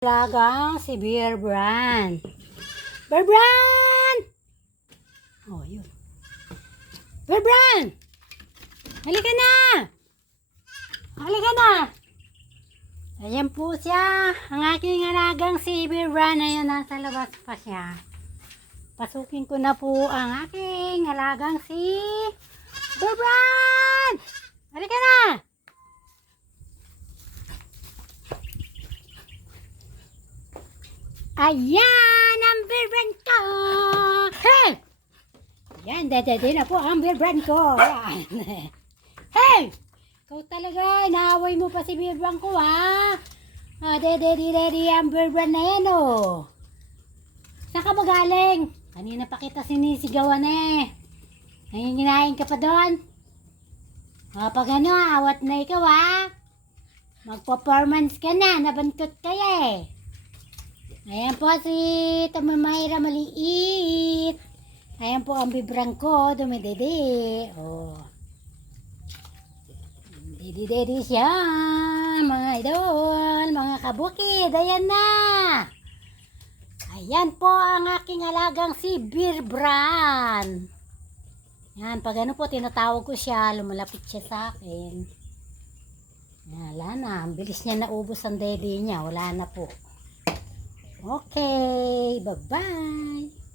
Talagang si Beer Brand. Beer Brand! Oh, yun. Beer Brand! Halika na! Halika na! Ayan po siya. Ang aking alagang si Beer Brand. Ayan, nasa labas pa siya. Pasukin ko na po ang aking alagang si Beer Brand! Halika na! Ayan ang Beer Brand ko! Hey! Ayan, dede na po ang Beer Brand ko. Ayan. Hey! Ikaw talaga, inaaway mo pa si Beer Brand ko, ha? Dede ang Beer Brand na yan, oh. Saan ka ba galing? Kanina pa kita sinisigawan, eh. Nanginginain ka pa doon? Pag ano, awat na ikaw, ha? Mag-performance ka na, nabantot ka, eh. Ayan po si Tamamayra maliit. Ayan po ang bibrang ko, dumidede. Oh. Didi siya, mga idol, mga kabukid. Ayan na. Ayan po ang aking alagang si Beer Brand. Yan, pag ano po, tinatawag ko siya, lumalapit siya sa akin. Yan, wala na. Ang bilis niya naubos ang dede niya. Wala na po. Okay, bye-bye.